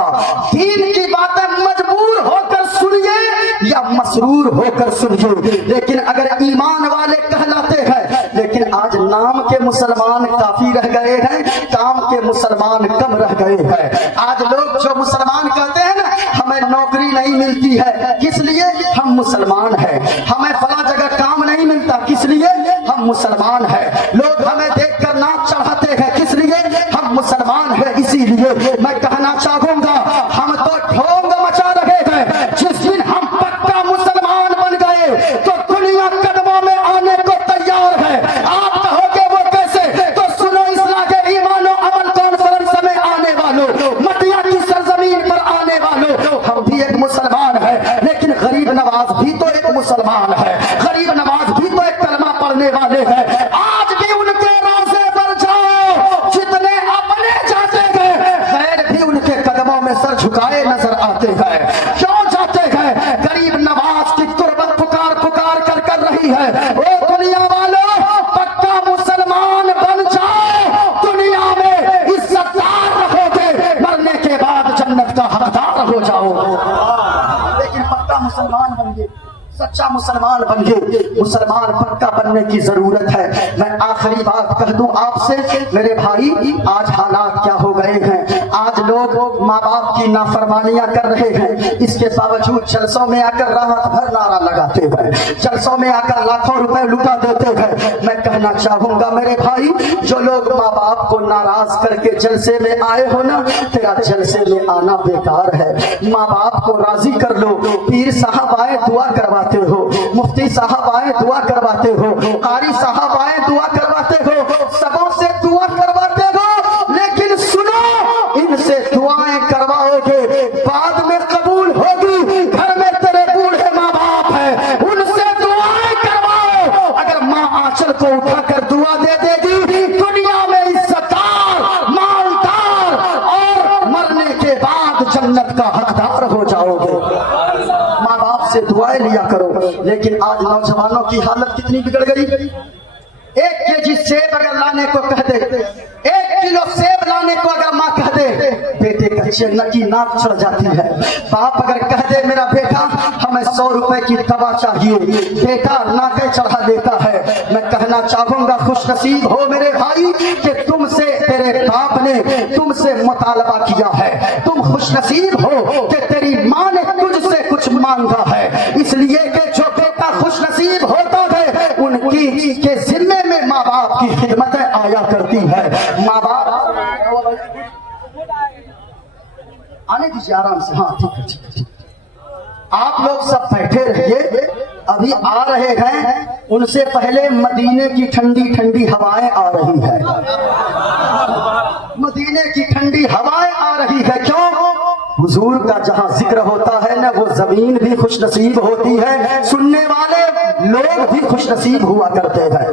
दीन की बातें मजबूर होकर सुनिए या मसरूर होकर सुनिए, लेकिन अगर ईमान वाले कहलाते हैं। लेकिन आज नाम के मुसलमान काफी रह गए हैं, काम के मुसलमान कम रह गए हैं। आज लोग जो मुसलमान कहते हैं ना, हमें नौकरी नहीं मिलती है, किस लिए? हम मुसलमान हैं। हमें फला जगह काम नहीं मिलता, किस लिए? हम मुसलमान हैं। लोग हमें देखकर नाक चढ़ाते हैं, किस लिए? हम मुसलमान हैं। इसीलिए मैं कहना चाहूंगा हम तो ढोंग मचा रहे हैं। जिस दिन हम पक्का मुसलमान बन गए तो दुनिया कदमों में आने को तैयार है। आप कहोगे वो कैसे? तो सुनो, इस्लाह के ईमान और अमल कॉन्फ्रेंस में आने वालों, मटिया की सरजमीन पर आने वालों, हम भी एक मुसलमान है, लेकिन गरीब नवाज भी तो एक मुसलमान है, गरीब नवाज भी तो एक कलमा पढ़ने वाले हैं। आज भी उनके रोज़े पर जाओ, जितने अपने जाते गए गैर भी उनके कदमों में सर झुकाए नजर आते हैं। क्यों जाते हैं? गरीब नवाज की तुरबत पुकार पुकार कर रही है। ओ दुनिया वालों, पक्का मुसलमान बन जाओ, दुनिया में इज्जतदार रहोगे, मरने के बाद जन्नत का हकदार हो जाओ। लेकिन पक्का मुसलमान बन गए, सच्चा मुसलमान बन गए। मुसलमान पक्का बनने की जरूरत है। मैं आखिरी बात कह दूं आपसे मेरे भाई, आज हालात क्या हो गए हैं। आज लोग माँ बाप की नाफरमानियां कर रहे हैं, इसके बावजूद जलसों में आकर राहत भर नारा लगाते हैं, जलसों में आकर लाखों रुपए लुटा देते हैं। मैं कहना चाहूंगा मेरे भाई, जो लोग माँ बाप को नाराज करके जलसे में आए हो ना, तेरा जलसे में आना बेकार है। माँ बाप को राजी कर लो। पीर साहब आए दुआ करवाते हो, मुफ्ती साहब आए दुआ करवाते हो, कारी साहब आए दुआ करवाते हो, सबों से दुआ करवाते हो, लेकिन सुनो, इनसे दुआएं करवाओगे बाद में कबूल होगी। घर में तेरे बूढ़े से दुआएं लिया करो। लेकिन आज नौजवानों की हालत कितनी बिगड़ गई। 1 केजी सेब अगर लाने को कह दे, 1 किलो सेब लाने को अगर माँ कह दे, बेटे का चेन की नाक चढ़ जाती है। बाप अगर कह दे मेरा बेटा हमें 100 रुपए की दवा चाहिए, बेटा नाके चढ़ा देता है। मैं कहना चाहूंगा खुश नसीब हो मेरे भाई कि तुमसे तेरे बाप ने तुमसे मुतालबा किया है। तुम खुश नसीब हो कि तेरी माँ ने तुझसे कुछ मांगा है। इसलिए कि जो बेटा खुश नसीब होता है उनकी के जिम्मे में माँ बाप की खिदमतें आया करती है। माँ बाप आने दीजिए आराम से। हाँ ठीक है ठीक है ठीक है। आप लोग सब बैठे रहिए, अभी आ रहे हैं। उनसे पहले मदीने की ठंडी ठंडी हवाएं आ रही है। मदीने की ठंडी हवाएं आ रही है। क्यों? हुजूर का जहां जिक्र होता है ना, वो जमीन भी खुश नसीब होती है, सुनने वाले लोग भी खुश नसीब हुआ करते हैं।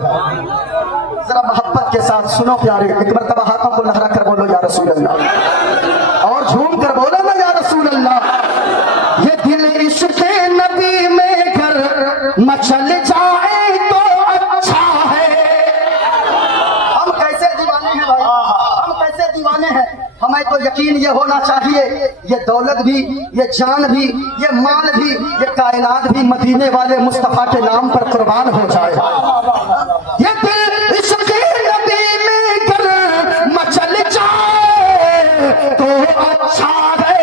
जरा मोहब्बत के साथ सुनो प्यारे, एक मरतबा हाथों को लहरा कर बोलो या रसूल अल्लाह, और झूम कर बोलो ना या रसूल अल्लाह। ये दिल इश्क़ नबी में घर मचल जाए तो अच्छा है। हम कैसे दीवाने हैं भाई, हम कैसे दीवाने हैं। हमें तो यकीन ये होना चाहिए ये दौलत भी, ये जान भी, ये माल भी, ये कायनात भी मदीने वाले मुस्तफा के नाम पर कुर्बान हो जाए। ये दिल इश्क़ नबी में गर मचल जाए तो अच्छा है।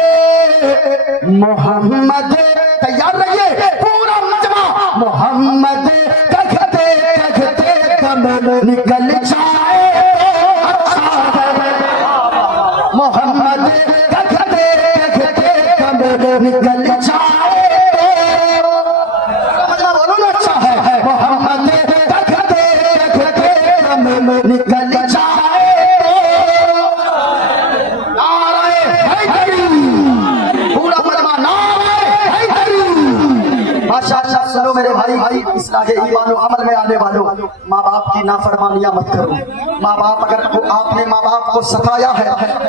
मोहम्मद तैयार रहिए पूरा मजमा, मोहम्मद कहते कमर निकल जाए तो अच्छा है। मोहम्मद कहते कमर निकल जाए तो बोलो ना अच्छा है। मोहम्मद कहते कमर निकल जाए तो नारे हैदरी, पूरा मजमा नारे हैदरी। माशाअल्लाह सुनो मेरे भाई, इस्लाह ईमान और अमल में आने वालों, माँ बाप की नाफरमानियां मत करो। माँ बाप अगर आपने माँ बाप को सताया है,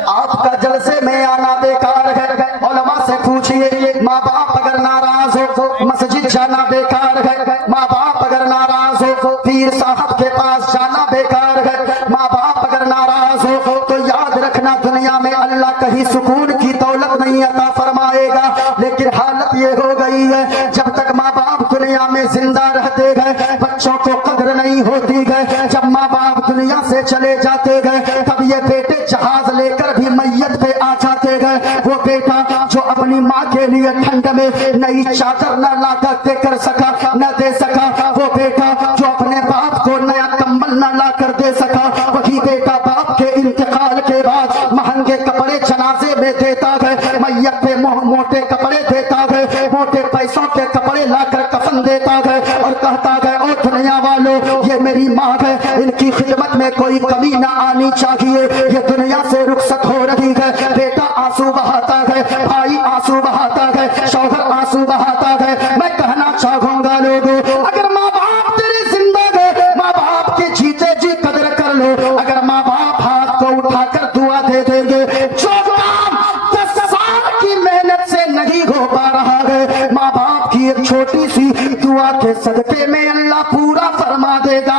आपका जलसे में आना बेकार है। उलमा से पूछिए, माँ बाप अगर नाराज हो तो मस्जिद जाना बेकार है। माँ बाप अगर नाराज हो तो पीर साहब के पास जाना बेकार है। माँ बाप अगर नाराज हो तो याद रखना दुनिया में अल्लाह कहीं सुकून की दौलत नहीं अता फरमाएगा। लेकिन हालत ये हो गई है, जब तक माँ बाप दुनिया में जिंदा रहते गए बच्चों को कदर नहीं होती गए। जब माँ बाप दुनिया से चले जाते गए तब ये बेटे जहाज लेकर भी मैयत पे आ जाते गए। वो बेटा जो अपनी माँ के लिए ठंड में नई चादर न ला कर कर सका, न दे सका, वो बेटा जो अपने बाप को नया कंबल न ला कर दे सका, वही बेटा बाप के इंतकाल के बाद महंगे कपड़े जनाजे में देता गए, मैयत पे मोटे कपड़े देता गए, मोटे पैसों के कपड़े लाकर कफन देता गए और कहता गए ओ दुनिया वालों ये मेरी माँ है, इनकी खिदमत में कोई कमी न आनी चाहिए। ये दुनिया से रुखसत हो रही है। बेटा आंसू बहाता है, भाई आंसू बहाता है, शौहर आंसू बहाता है। मैं कहना चाहूंगा लोगों, अगर माँ बाप तेरे जिंदा है, माँ बाप के जीते जी कदर कर लो। अगर माँ बाप हाथ को उठाकर दुआ दे देंगे, जो काम 10 साल की मेहनत से नहीं हो पा रहा है, माँ बाप की एक छोटी सी दुआ के सदके में अल्लाह पूरा फरमा देगा।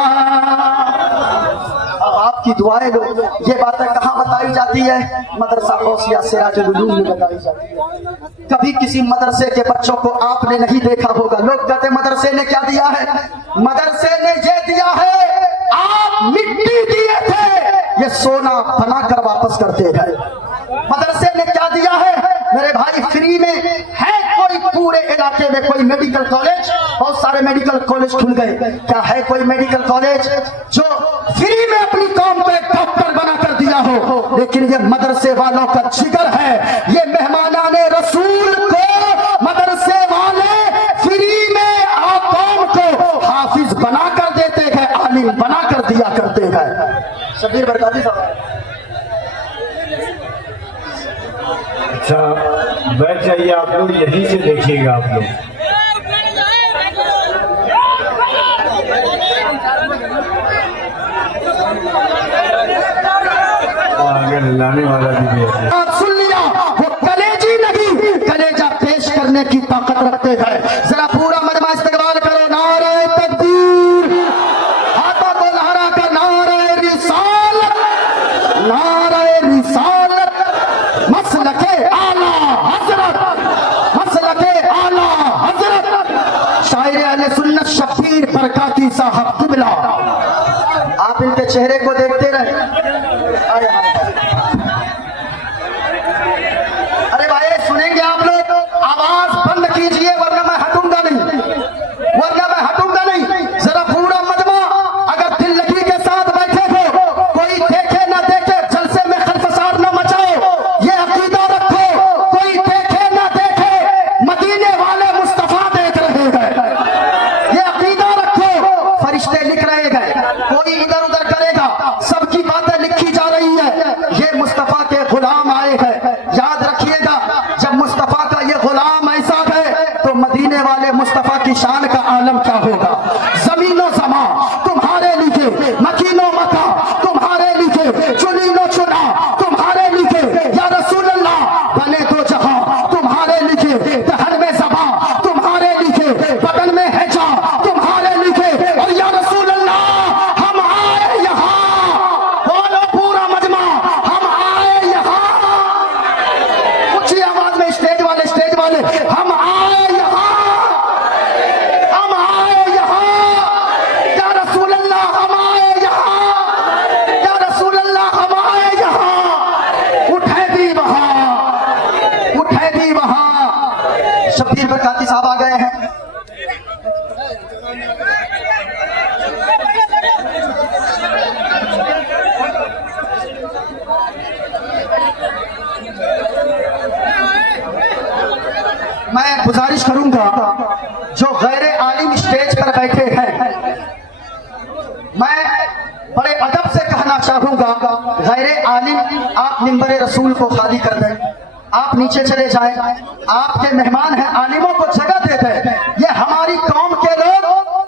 अब आपकी दुआएं लो। ये बातें कहाँ बताई जाती है? मदरसा गौसिया सिराजुल उलूम में बताई जाती है। कभी किसी मदरसे के बच्चों को आपने नहीं देखा होगा। लोग कहते मदरसे ने क्या दिया है? मदरसे ने ये दिया है, आप मिट्टी दिए थे, ये सोना बनाकर वापस करते गए। मदरसे ने क्या दिया है मेरे भाई? फ्री में है कोई पूरे इलाके में कोई मेडिकल कॉलेज? बहुत सारे मेडिकल कॉलेज खुल गए। क्या है कोई मेडिकल कॉलेज जो फ्री में अपनी कौम को एक डॉक्टर बना कर दिया हो? लेकिन ये मदरसे वालों का जिगर है। ये मेहमानाने रसूल को मदरसे वाले फ्री में कौम को हाफिज बना कर देते हैं, आलिम बना कर दिया करते हैं। शबीर बरकाती साहब अच्छा बैठ जाइए, आप लोग यहीं से देखिएगा। आप लोग अगर लाने वाला भी है। आप सुन लिया, वो कलेजी नहीं कलेजा पेश करने की ताकत रखते हैं। जरा शायर अहले सुन्नत शब्बीर बरकाती साहब किबला। आप इनके चेहरे को देखते रहे। अरे भाई सुनेंगे आप लोग, आवाज बंद कीजिए वरना मैं हटूंगा नहीं, वरना मैं हटूंगा नहीं। जरा पूरा मजमा अगर दिल लगी के साथ बैठे हो, कोई देखे ना देखे जलसे में खलफसार ना मचाओ, ये अकीदा रखो। कोई देखे ना देखे मदीने वाले मुस्तफा देख रहे हैं, ये अकीदा रखो। फरिश्ते लिख रहे हैं, कोई इधर उधर करेगा, सबकी बातें लिखी जा रही है। ये मुस्तफा के गुलाम आए हैं, याद रखिएगा। जब मुस्तफा का ये गुलाम ऐसा है तो मदीने वाले मुस्तफा की शान का आलम क्या होगा। जमीनो समा तुम्हारे लिखे, मकीनो मका तुम्हारे लिखे, चुनीनो चुना तुम्हारे लिखे, या रसूल अल्लाह बने दो जहां तुम्हारे लिखे, दहन में ज़बा तुम्हारे लिखे, बदन में हैजा तुम्हारे लिखे, और या रसूल अल्लाह हम आए यहाँ। बोलो पूरा मजमा, हम आए यहाँ। ऊंची आवाज में स्टेज वाले हम आए यहाँ, हम आए यहाँ। या रसूल अल्लाह हम आए यहाँ, या रसूल अल्लाह हम आए यहाँ। उठे भी वहां। शब्बीर बरकाती साहब आ गए हैं। मैं गुजारिश करूंगा जो गैर आलिम स्टेज पर बैठे हैं, मैं बड़े अदब से कहना चाहूंगा, गैर आलिम आप मिंबर रसूल को खाली कर दें, आप नीचे चले जाएं। आपके मेहमान हैं, आलिमों को जगह दे दें। ये हमारी कौम के लोग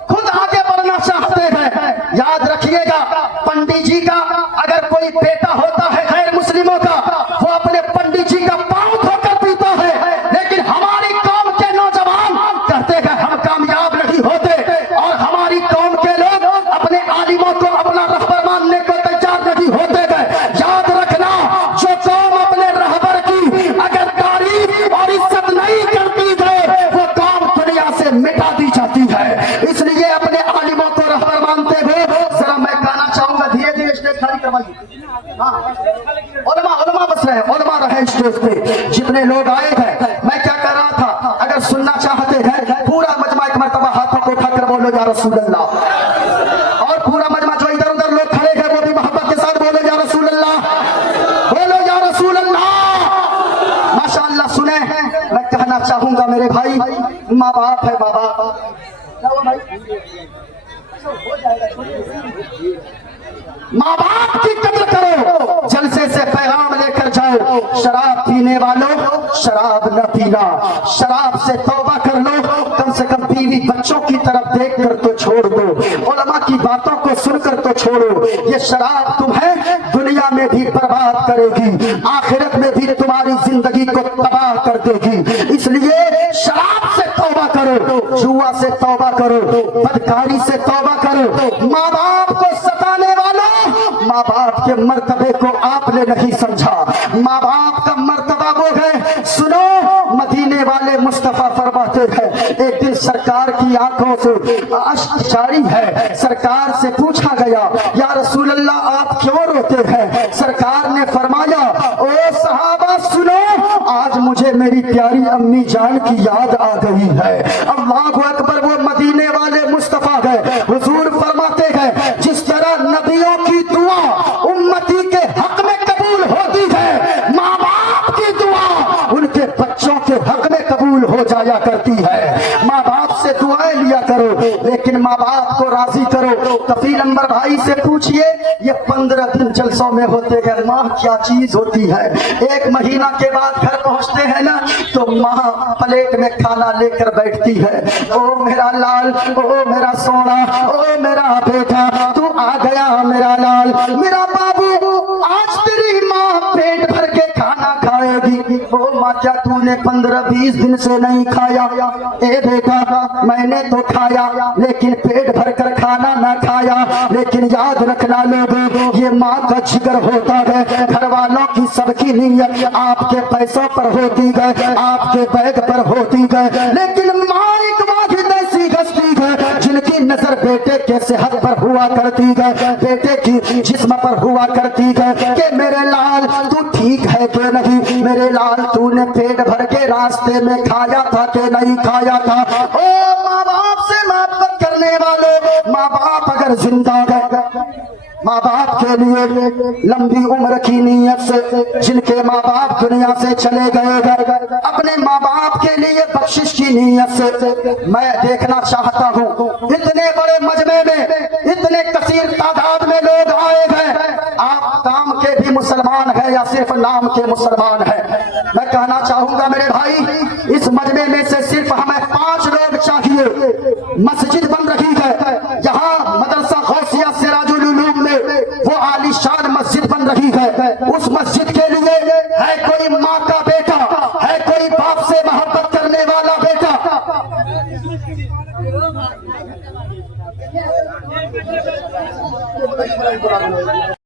खुद आगे बढ़ना चाहते हैं। याद रखिएगा, पंडित जी का अगर कोई बेटा होता है गैर मुस्लिमों का, वो अपने पंडित जी का पांव धोकर पीता है। लेकिन हमारी कौम के नौजवान कहते हैं हम कामयाब नहीं होते, और हमारी कौम के लोग अपने आलिमों को अपना रहबर मानने को तैयार नहीं होते गए। याद रखना, जो कौम अपने रहबर की अगर तारीफ और इज्जत नहीं करती है, वो कौम दुनिया से मिटा दी जाती है। इसलिए अपने आलिमों को रहबर मानते हुए जरा मैं गाना चाहूंगा, धीरे धीरे स्टेज खाली करवाइए। हाँ, उलमा बस रहे, उलमा रहे स्टेज पे। जितने लोग आए हैं, मैं क्या कर रहा था, अगर सुनना चाहते हैं पूरा मजमा एक मरतबा हाथों को उठाकर बोलो या रसूल अल्लाह। और पूरा मजमा जो इधर उधर लोग खड़े हैं वो भी मोहब्बत के साथ बोलो या रसूल अल्लाह, बोलो या रसूल अल्लाह। माशाअल्लाह सुने, मैं कहना चाहूंगा मेरे भाई, माँ बाप है, माँ बाप माँ बाप की कदर करो, जलसे से पैगाम लेकर जाओ। शराब पीने वालों शराब न पीना, शराब से तौबा कर लो। कम से कम बीवी बच्चों की तरफ देख कर तो छोड़ दो, उलमा की बातों को सुनकर तो छोड़ो। ये शराब तुम्हें दुनिया में भी बर्बाद करेगी, आखिरत में भी तुम्हारी जिंदगी को तबाह कर देगी। इसलिए शराब से तौबा करो, जुआ से तौबा करो, बदकारी से तौबा करो। माँ बाप को सताने वालों, माँ बाप के मर्तबे को आपने नहीं समझा। माँ बाप का मर्तबा वो है, सुनो मदीने वाले मुस्तफा फरमाते हैं, एक दिन सरकार की आंखों से अश्क जारी है। सरकार से पूछा गया, या रसूल अल्लाह आप क्यों रोते हैं। सरकार ने फरमाया, ओ सहाबा सुनो, आज मुझे मेरी प्यारी अम्मी जान की याद आ गई है। अल्लाहु अकबर, वो मदीने वाले मुस्तफा है। हुजूर फरमाते हैं, जिस तरह नबियों की दुआ उम्मती के हक में कबूल होती है, माँ बाप की दुआ उनके बच्चों के हक में कबूल हो जाया करती है। माँ बाप से दुआएं लिया करो, लेकिन माँ बाप को राजी करो। कफील अंबर भाई से पूछिए, ये 15 दिन जलसों में होते हैं, माँ क्या चीज होती है। एक महीना के बाद घर पहुंचते हैं ना, तो माँ प्लेट में खाना लेकर बैठती है। ओ मेरा लाल, ओ मेरा सोना, ओ मेरा बेटा, तू आ गया मेरा लाल, मेरा बाबू, आज तेरी माँ पेट भर के खाना खाएगी। ओ माँ क्या तूने 15-20 दिन से नहीं खाया। ए बेटा मैंने तो खाया, लेकिन पेट भर कर खाना ना खाया। लेकिन याद रखना लोगों, ये माँ का जिगर होता है। घर वालों की सबकी नीयत आपके पैसों पर होती है, आपके बैग पर होती है, लेकिन माँ एक वाहिद ऐसी है नजर बेटे के सेहत पर हुआ करती है, बेटे की जिस्म पर हुआ करती है कि मेरे लाल तू ठीक है कि नहीं, मेरे लाल तूने पेट भर के रास्ते में खाया था कि नहीं खाया था। ओ माँ बाप से मोहब्बत करने वालों, माँ बाप अगर जिंदा है, माँ बाप के लिए लंबी उम्र की नीयत से, जिनके माँ बाप दुनिया से चले गए, अपने माँ बाप के लिए बख्शिश की नीयत से मैं देखना चाहता हूँ इतने बड़े मजमे में इतने कसीर तादाद में लोग आए हैं, आप काम के भी मुसलमान हैं या सिर्फ नाम के मुसलमान हैं। मैं कहना चाहूंगा मेरे भाई, इस मजमे में से सिर्फ हमें 5 लोग चाहिए। मस्जिद बन रही है, यहाँ मदरसा गौसिया सिराजुल उलूम में वो आलीशान मस्जिद बन रही है, उस मस्जिद के लिए